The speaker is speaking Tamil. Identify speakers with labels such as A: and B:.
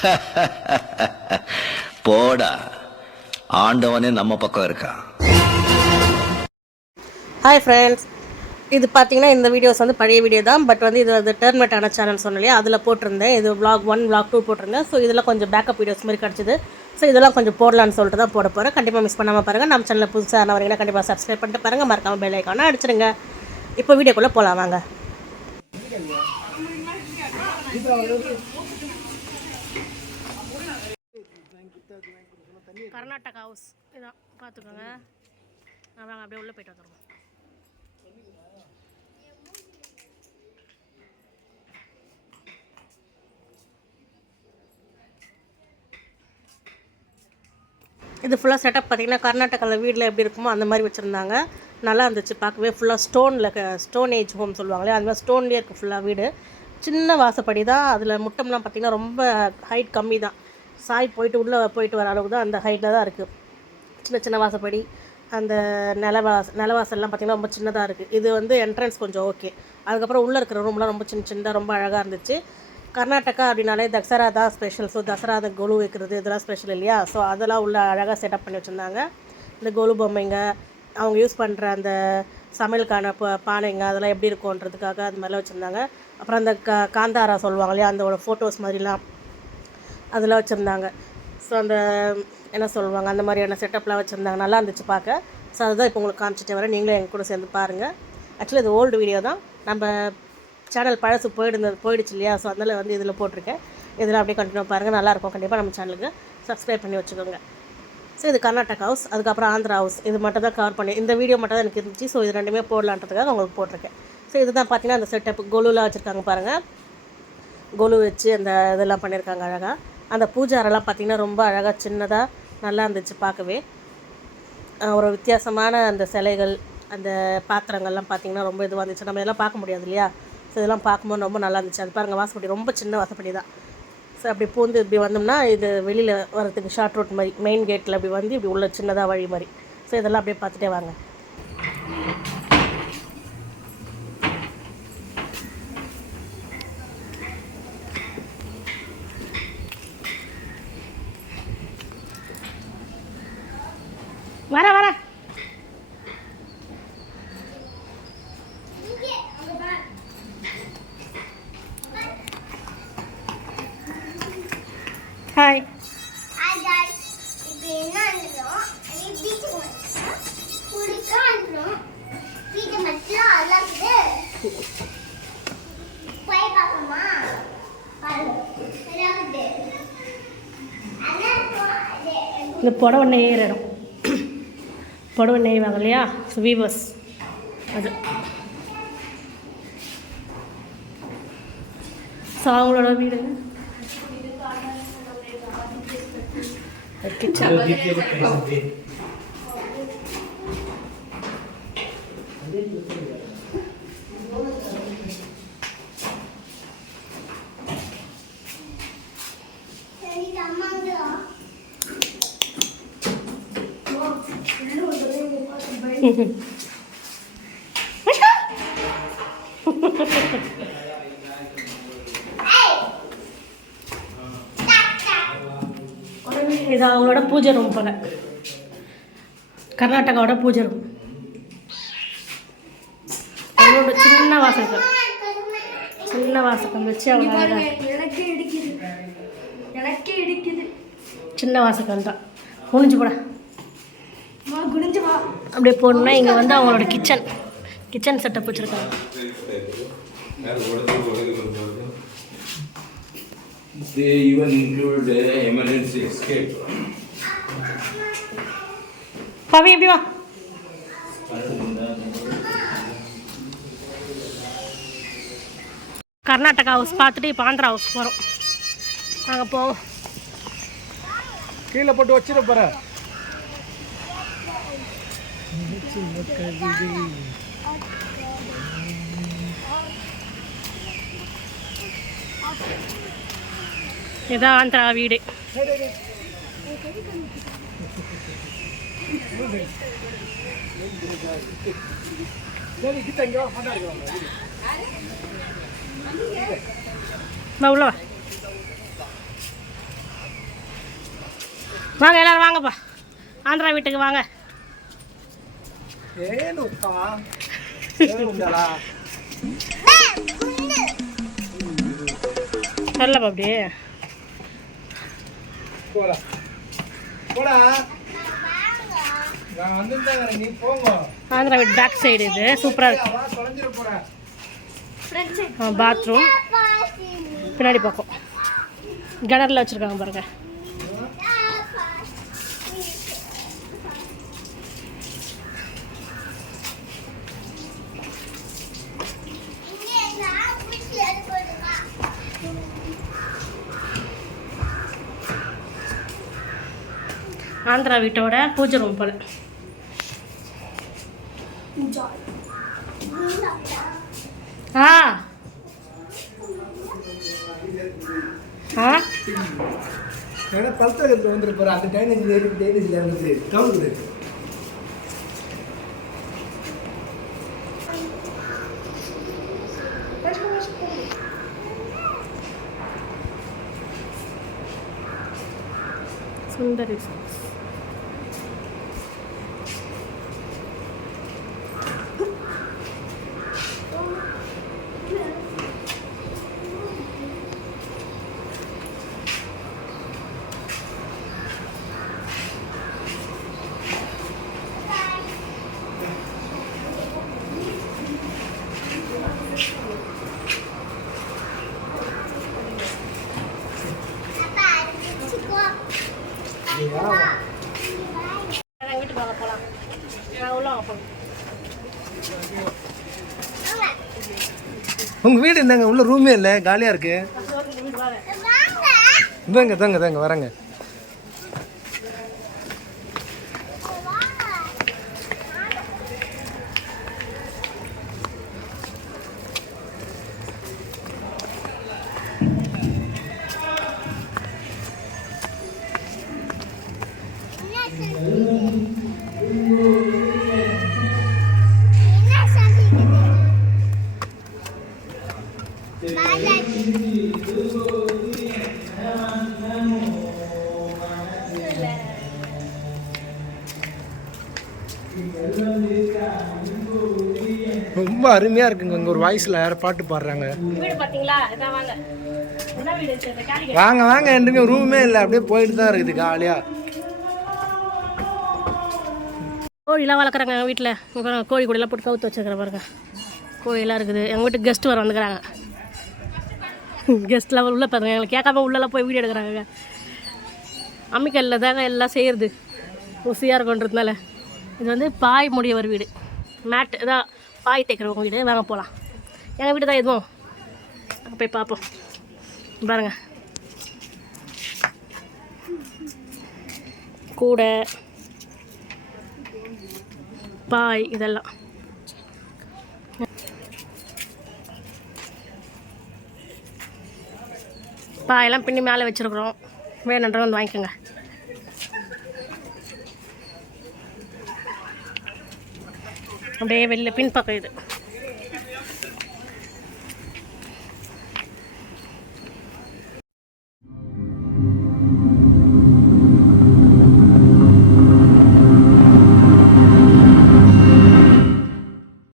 A: போடா. ஆண்டவனே நம்ம பக்கம் இருக்கான்
B: ஹாய் ஃப்ரெண்ட்ஸ் இது பார்த்தீங்கன்னா இந்த வீடியோஸ் வந்து பழைய வீடியோ தான். பட் வந்து இது அது டர்ன்மெட் ஆன சேனல் சொன்னலையே இல்லையா? அதில் போட்டிருந்தேன். இது vlog ஒன் vlog டூ போட்டிருந்தேன். ஸோ இதெல்லாம் கொஞ்சம் பேக்கப் வீடியோஸ் மாதிரி கிடச்சிது. ஸோ இதெல்லாம் கொஞ்சம் போடலான்னு சொல்லிட்டு தான் போட போகிறேன் கண்டிப்பாக மிஸ் பண்ணாமல் பாருங்கள் நம்ம சேனலில் புதுசாக வரீங்கன்னா கண்டிப்பாக சப்ஸ்கிரைப் பண்ணிட்டு பாருங்கள் மறக்காமல் பெல் ஐக்கான அடிச்சிருங்க. இப்போ வீடியோக்குள்ளே போகலாம் வாங்க. கர்நாடகா ஹவுஸ் இதான் பார்த்துக்கோங்க. வாங்க அப்படியே உள்ளே போயிட்டு வந்துடுவோம் இது ஃபுல்லாக செட்டப் பார்த்தீங்கன்னா கர்நாடகாவில் வீடில் எப்படி இருக்குமோ அந்த மாதிரி வச்சுருந்தாங்க. நல்லா இருந்துச்சு பார்க்கவே. ஃபுல்லாக ஸ்டோனில் ஸ்டோன் ஏஜ் ஹோம் சொல்லுவாங்களே அந்த மாதிரி ஸ்டோன்லேயே இருக்குது ஃபுல்லாக வீடு. சின்ன வாசப்படி தான் அதில் முட்டம்லாம் பார்த்திங்கன்னா ரொம்ப ஹைட் கம்மி தான் சாய் போயிட்டு உள்ளே போயிட்டு வர அளவுக்கு தான் அந்த ஹைட்டில் தான் இருக்குது சின்ன சின்ன வாசப்படி அந்த நிலவாச நிலவாசல்லாம் பார்த்திங்கன்னா ரொம்ப சின்னதாக இருக்குது இது வந்து என்ட்ரன்ஸ் கொஞ்சம் ஓகே அதுக்கப்புறம் உள்ளே இருக்கிற ரூம்லாம் ரொம்ப சின்ன சின்னதாக ரொம்ப அழகாக இருந்துச்சு. கர்நாடகா அப்படின்னாலே தசரா தான் ஸ்பெஷல் ஸோ தசரா அந்த கொலு வைக்கிறது இதெல்லாம் ஸ்பெஷல் இல்லையா? ஸோ அதெல்லாம் உள்ள அழகாக செட்டப் பண்ணி வச்சுருந்தாங்க. இந்த கொலு பொம்மைங்க அவங்க யூஸ் பண்ணுற அந்த சமையலுக்கான ப பானைங்க அதெல்லாம் எப்படி இருக்கும்ன்றதுக்காக அது மாதிரிலாம் வச்சுருந்தாங்க. அப்புறம் அந்த கா காந்தாரா சொல்லுவாங்க இல்லையா? அந்த ஃபோட்டோஸ் மாதிரிலாம். அதெல்லாம் வச்சுருந்தாங்க. ஸோ அந்த என்ன சொல்லுவாங்க அந்த மாதிரியான செட்டப்லாம் வச்சுருந்தாங்க. நல்லா இருந்துச்சு பார்க்க. ஸோ அதுதான் இப்போ உங்களுக்கு காமிச்சிட்டே வரேன். நீங்களும் எங்கள் கூட சேர்ந்து பாருங்கள் ஆக்சுவலி இது ஓல்டு வீடியோ தான். நம்ம சேனல் பழசு போயிடுந்தது போயிடுச்சு இல்லையா? ஸோ அதனால் வந்து இதில் போட்டிருக்கேன். இதில் அப்படியே கண்டினியூ பாருங்கள் நல்லாயிருக்கும் கண்டிப்பாக நம்ம சேனலுக்கு சப்ஸ்கிரைப் பண்ணி வச்சுக்கோங்க. ஸோ இது கர்நாடகா ஹவுஸ் அதுக்கப்புறம் ஆந்திரா ஹவுஸ் இது மட்டும் தான் கவர் பண்ணி இந்த வீடியோ மட்டும் தான் எனக்கு இருந்துச்சு. ஸோ இது ரெண்டுமே போடலான்றதுக்காக உங்களுக்கு போட்டிருக்கேன். ஸோ இதுதான் பார்த்தீங்கன்னா அந்த செட்டப் கொலுலாம் வச்சுருக்காங்க பாருங்கள் கொலு வச்சு அந்த இதெல்லாம் பண்ணியிருக்காங்க அழகாக அந்த பூஜாரெல்லாம் பார்த்திங்கன்னா ரொம்ப அழகாக சின்னதாக நல்லா இருந்துச்சு பார்க்கவே. ஒரு வித்தியாசமான அந்த சிலைகள் அந்த பாத்திரங்கள்லாம் பார்த்திங்கன்னா ரொம்ப இதுவாக இருந்துச்சு. நம்ம இதெல்லாம் பார்க்க முடியாது இல்லையா? ஸோ இதெல்லாம் பார்க்கும்போது ரொம்ப நல்லா இருந்துச்சு. அது பாருங்கள் வாசப்படி ரொம்ப சின்ன வாசப்படி தான். ஸோ அப்படி பூந்து இப்படி வந்தோம்னா இது வெளியில் வரதுக்கு ஷார்ட் ரோட் மாதிரி மெயின் கேட்டில் அப்படி வந்து இப்படி உள்ள சின்னதாக வழி மாதிரி. ஸோ இதெல்லாம் அப்படியே பார்த்துட்டே வாங்க.
C: பாருங்க. அழகுது. அழகு
B: இந்த புடவை இடம் புடவை நெய்வாங்க இல்லையா வீவர்ஸ் அது. ஸோ அவங்களோட வீடு கிச்சன்
C: சரி அம்மாங்க
B: இது அவங்களோட பூஜை ரூம் போல. கர்நாடகாவோட பூஜை ரூம் அவங்களோட சின்ன வாசகம் சின்ன வாசகம் வச்சு அவங்க
C: எனக்கு இடிக்குது. எனக்கு இடிக்குது.
B: சின்ன வாசகம் தான். குனிஞ்சு போட. அப்படியே போடணும்னா இங்கே வந்து அவங்களோட கிச்சன். கிச்சன் செட்டப் வச்சுருக்காங்க.
D: They even include uh, emergency escape.
B: Pavi எப்படி வா? கர்நாடகா ஹவுஸ் பார்த்துட்டு இப்போ ஆந்திரா ஹவுஸ் போகிறோம் நாங்கள் போவோம்.
E: கீழே போட்டு வச்சிட போற.
B: இதான் ஆந்திரா வீடு.
E: சரி
B: வாங்க எல்லாரும் வாங்கப்பா. ஆந்திரா வீட்டுக்கு வாங்க.
E: ಏನು ఉండాలా
B: வரலப்பா அப்படியே
E: போடா போடா நான் வந்துட்டாங்க நீ போங்க
B: ஆந்திரா வீட்டு பேக் சைடு இது சூப்பராக இருக்கு
E: வா தொலைஞ்சிட போறேன்
B: பாத்ரூம் பின்னாடி பக்கம் கிணறுல வச்சுருக்காங்க பாருங்க ஆந்திரா வீட்டோட பூஜை ரூம் போல. ஆ. ஆ.
E: ஏன்னா பல்தகத்தில் வந்துட்டு போற அந்த டைனேஜ் ஏறி டைனேஜ் இறங்குது கவுக்குது
B: சுந்தரி எங்கள் வீட்டுக்கு வாங்க போகலாம் நான் உள்ள வாங்க போகலாம்
E: உங்க வீடு என்னங்க உள்ள ரூமே இல்லை காலியா இருக்கு.
B: வீட்டு வாங்க.
E: இதாங்க தாங்க தாங்க வரேங்க. ரொம்ப அருமையா இருக்குங்க. இங்க ஒரு வாய்ஸ்ல யாரும் பாட்டு பாடுறாங்க. வாங்க. வாங்க எதுவுமே ரூமே இல்லை. அப்படியே போயிட்டு தான் இருக்குது காலியா.
B: கோழிலாம் வளர்க்குறாங்க எங்கள் வீட்டில் கோழி கூடலாம் போட்டு கவுத்து வச்சுருக்கிற பாருங்க. கோழிலாம் இருக்குது. எங்கள் வீட்டுக்கு கெஸ்ட் வர வந்துக்கிறாங்க. கெஸ்ட்லாம் உள்ளே பாருங்க. எங்களை கேட்காம உள்ளெல்லாம் போய் வீடியோ எடுக்கிறாங்க. அம்மிக்கல்லில் தாங்க எல்லாம் செய்கிறது ருசியாக இருக்குன்றதுனால. இது வந்து பாய் முடியவர் வீடு. மேட் இதான் பாய் தைக்கிறவங்க வீடு. வாங்க போகலாம் எங்கள் வீடு தான் எதுவும் அங்கே போய் பார்ப்போம் பாருங்க. கூடை பாய் இதெல்லாம். பாயெல்லாம் பின்னி மேலே வச்சுருக்குறோம். வேணுன்றவங்க வந்து வாங்கிக்கோங்க. அப்படியே வெளில பின்பக்கம் இது.